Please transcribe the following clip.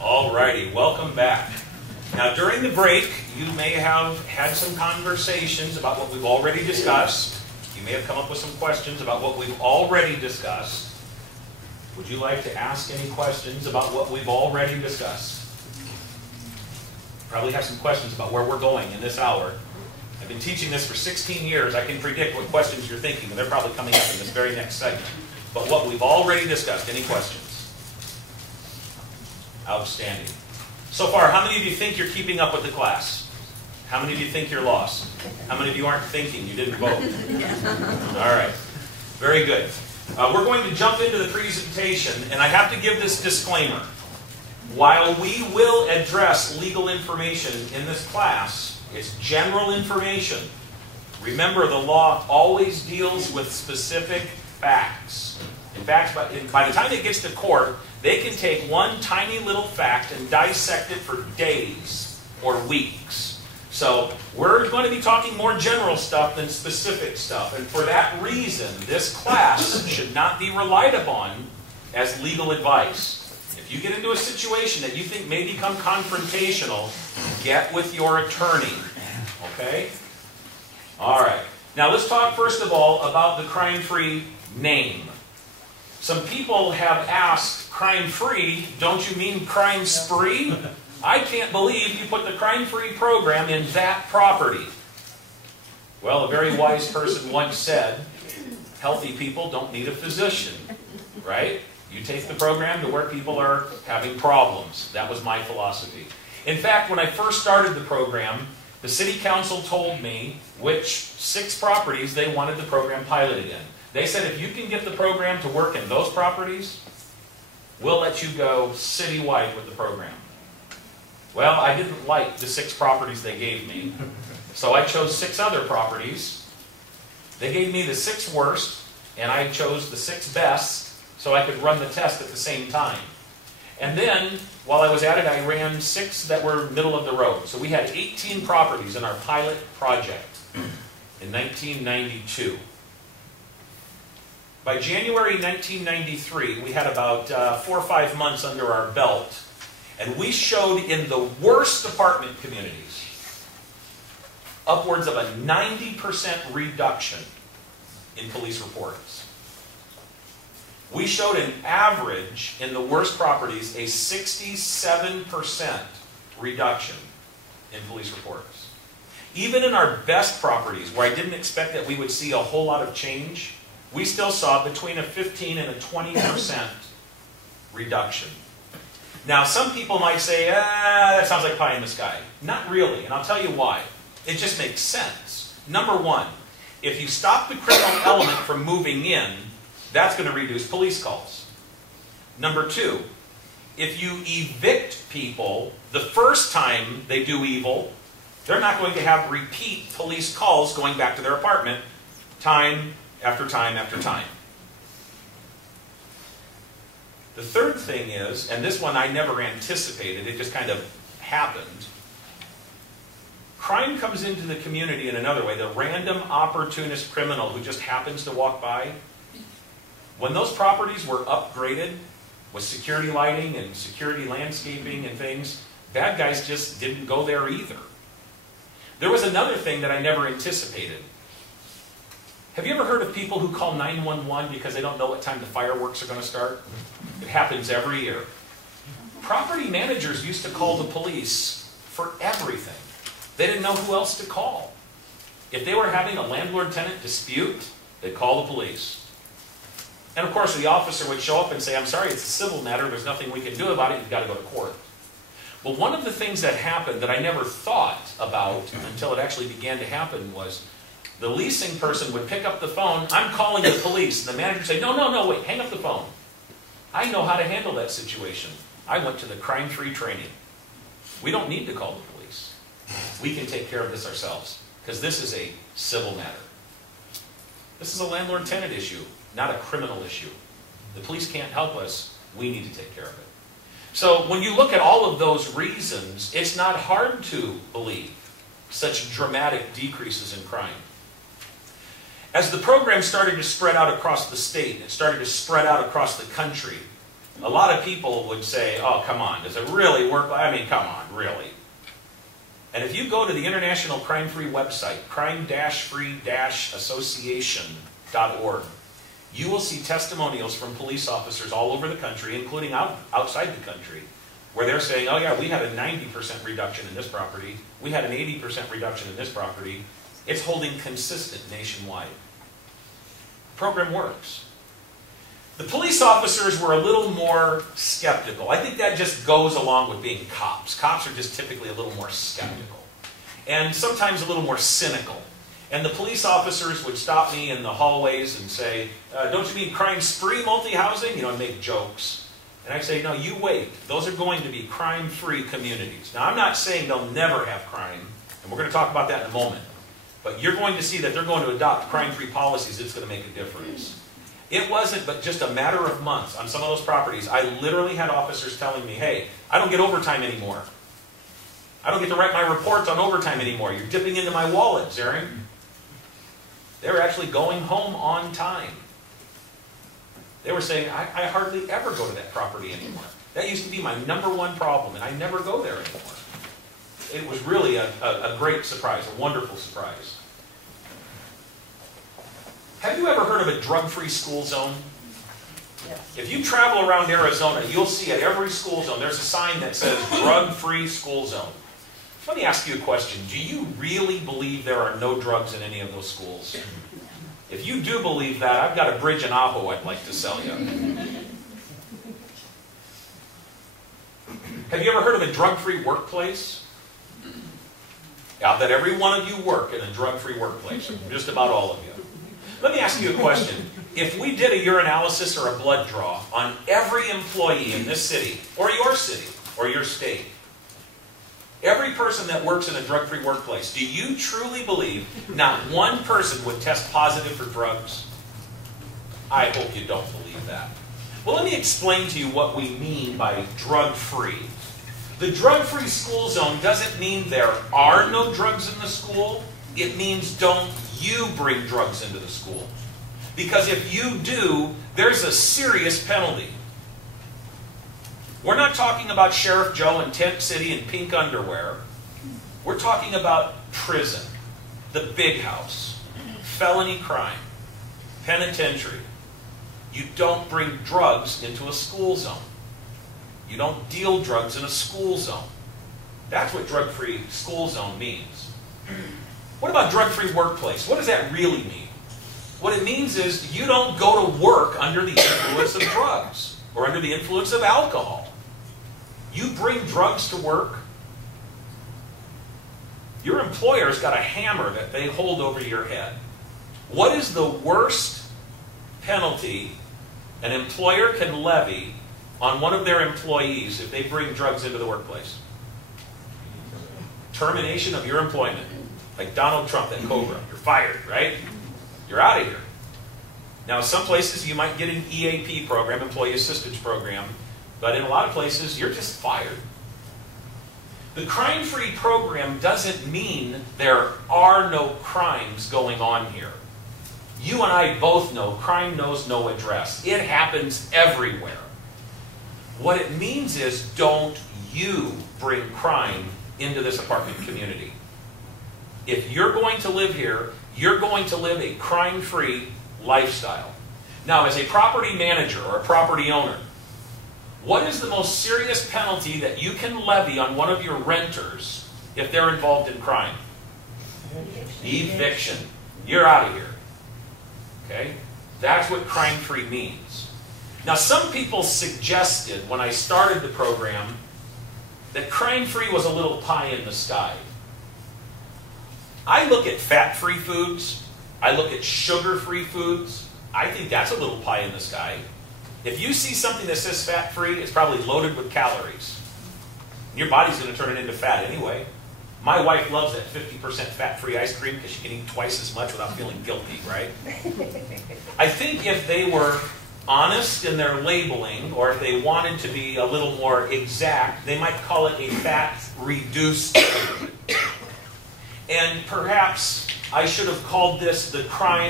Alrighty, welcome back. Now during the break, you may have had some conversations about what we've already discussed. You may have come up with some questions about what we've already discussed. Would you like to ask any questions about what we've already discussed? Probably have some questions about where we're going in this hour. I've been teaching this for 16 years. I can predict what questions you're thinking, and they're probably coming up in this very next segment. But what we've already discussed, any questions? Outstanding. So far, how many of you think you're keeping up with the class? How many of you think you're lost? How many of you aren't thinking? You didn't vote. All right. Very good. We're going to jump into the presentation, and I have to give this disclaimer. While we will address legal information in this class, it's general information. Remember, the law always deals with specific facts. In fact, by the time it gets to court, they can take one tiny little fact and dissect it for days or weeks. So we're going to be talking more general stuff than specific stuff. And for that reason, this class should not be relied upon as legal advice. If you get into a situation that you think may become confrontational, get with your attorney. Okay? All right. Now let's talk first of all about the crime-free name. Some people have asked, crime-free, don't you mean crime-spree? I can't believe you put the crime-free program in that property. Well, a very wise person once said, healthy people don't need a physician, right? You take the program to where people are having problems. That was my philosophy. In fact, when I first started the program, the city council told me which 6 properties they wanted the program piloted in. They said, if you can get the program to work in those properties, we'll let you go citywide with the program. Well, I didn't like the 6 properties they gave me, so I chose 6 other properties. They gave me the 6 worst, and I chose the 6 best, so I could run the test at the same time. And then, while I was at it, I ran 6 that were middle of the road. So we had 18 properties in our pilot project in 1992. By January 1993, we had about 4 or 5 months under our belt, and we showed in the worst apartment communities upwards of a 90% reduction in police reports. We showed an average in the worst properties a 67% reduction in police reports. Even in our best properties, where I didn't expect that we would see a whole lot of change, we still saw between a 15 and a 20% reduction. Now, some people might say, that sounds like pie in the sky. Not really, and I'll tell you why. It just makes sense. Number one, if you stop the criminal element from moving in, that's going to reduce police calls. Number two, if you evict people the first time they do evil, they're not going to have repeat police calls going back to their apartment time after time after time. The third thing is, and this one I never anticipated, it just kind of happened. Crime comes into the community in another way. The random opportunist criminal who just happens to walk by. When those properties were upgraded with security lighting and security landscaping and things, bad guys just didn't go there either. There was another thing that I never anticipated. Have you ever heard of people who call 911 because they don't know what time the fireworks are going to start? It happens every year. Property managers used to call the police for everything. They didn't know who else to call. If they were having a landlord-tenant dispute, they'd call the police. And of course, the officer would show up and say, I'm sorry, it's a civil matter, there's nothing we can do about it, you've got to go to court. Well, one of the things that happened that I never thought about until it actually began to happen was the leasing person would pick up the phone, I'm calling the police, and the manager would say, no, wait, hang up the phone. I know how to handle that situation. I went to the crime-free training. We don't need to call the police. We can take care of this ourselves, because this is a civil matter. This is a landlord-tenant issue, not a criminal issue. The police can't help us. We need to take care of it. So when you look at all of those reasons, it's not hard to believe such dramatic decreases in crime. As the program started to spread out across the state, it started to spread out across the country, A lot of people would say, oh, come on, does it really work? I mean, come on, really. And if you go to the International Crime-Free website, crime-free-association.org, you will see testimonials from police officers all over the country, including outside the country, where they're saying, oh yeah, we had a 90% reduction in this property, we had an 80% reduction in this property. It's holding consistent nationwide. The program works. The police officers were a little more skeptical. I think that just goes along with being cops. Cops are just typically a little more skeptical. And sometimes a little more cynical. And the police officers would stop me in the hallways and say, don't you mean crime-spree multi-housing? You know, and make jokes. And I'd say, no, you wait. Those are going to be crime-free communities. Now, I'm not saying they'll never have crime, and we're going to talk about that in a moment. But you're going to see that they're going to adopt crime-free policies. It's going to make a difference. It wasn't but just a matter of months on some of those properties. I literally had officers telling me, hey, I don't get overtime anymore. I don't get to write my reports on overtime anymore. You're dipping into my wallet, Zaring. They were actually going home on time. They were saying, I hardly ever go to that property anymore. That used to be my #1 problem, and I never go there anymore. It was really a great surprise, a wonderful surprise. Have you ever heard of a drug-free school zone? Yes. If you travel around Arizona, you'll see at every school zone, there's a sign that says drug-free school zone. Let me ask you a question. Do you really believe there are no drugs in any of those schools? If you do believe that, I've got a bridge in Ajo I'd like to sell you. Have you ever heard of a drug-free workplace? I bet every one of you work in a drug-free workplace, just about all of you. Let me ask you a question. If we did a urinalysis or a blood draw on every employee in this city, or your state, every person that works in a drug-free workplace, do you truly believe not one person would test positive for drugs? I hope you don't believe that. Well, let me explain to you what we mean by drug-free. The drug-free school zone doesn't mean there are no drugs in the school. It means don't you bring drugs into the school. Because if you do, there's a serious penalty. We're not talking about Sheriff Joe in Tent City in pink underwear. We're talking about prison, the big house, felony crime, penitentiary. You don't bring drugs into a school zone. You don't deal drugs in a school zone. That's what drug-free school zone means. What about drug-free workplace? What does that really mean? What it means is you don't go to work under the influence of drugs or under the influence of alcohol. You bring drugs to work. Your employer's got a hammer that they hold over your head. What is the worst penalty an employer can levy on one of their employees if they bring drugs into the workplace? Termination of your employment. Like Donald Trump, that Cobra. You're fired, right? You're out of here. Now, some places you might get an EAP program, Employee Assistance Program, but in a lot of places, you're just fired. The crime-free program doesn't mean there are no crimes going on here. You and I both know crime knows no address. It happens everywhere. What it means is don't you bring crime into this apartment community. If you're going to live here, you're going to live a crime-free lifestyle. Now, as a property manager or a property owner, what is the most serious penalty that you can levy on one of your renters if they're involved in crime? Eviction. You're out of here. Okay? That's what crime-free means. Now, some people suggested when I started the program that crime-free was a little pie in the sky. I look at fat-free foods. I look at sugar-free foods. I think that's a little pie in the sky. If you see something that says fat-free, it's probably loaded with calories. Your body's going to turn it into fat anyway. My wife loves that 50% fat-free ice cream because she can eat twice as much without feeling guilty, right? I think if they were honest in their labeling, or if they wanted to be a little more exact, they might call it a fat-reduced food. And perhaps I should have called this the crime